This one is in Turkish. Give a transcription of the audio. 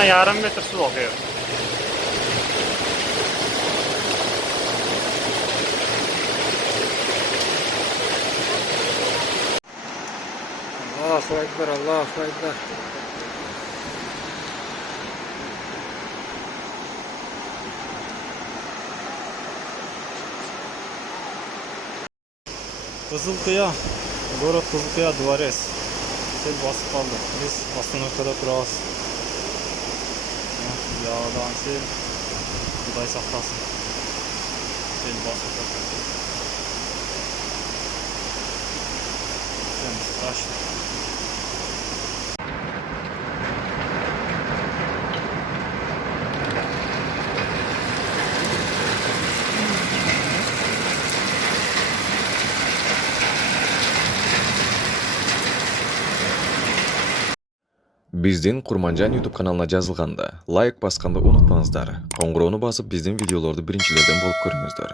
Oradan yarım metre su akıyor. Allahu Ekber, Allahu Ekber. Kızılkaya, город Kızılkaya, Dvarez. Sel basıp kaldı. Biz Aslanoka'da durağız. Yağdan sel, Kuday saklasın. Sel basıp kaldı. Sen страшно. Биздин Курманжан YouTube каналына жазылганда лайк басканды унутпаңыздар. Коңгуроону басып биздин видеолорду биринчилерден болуп көрүңүздөр.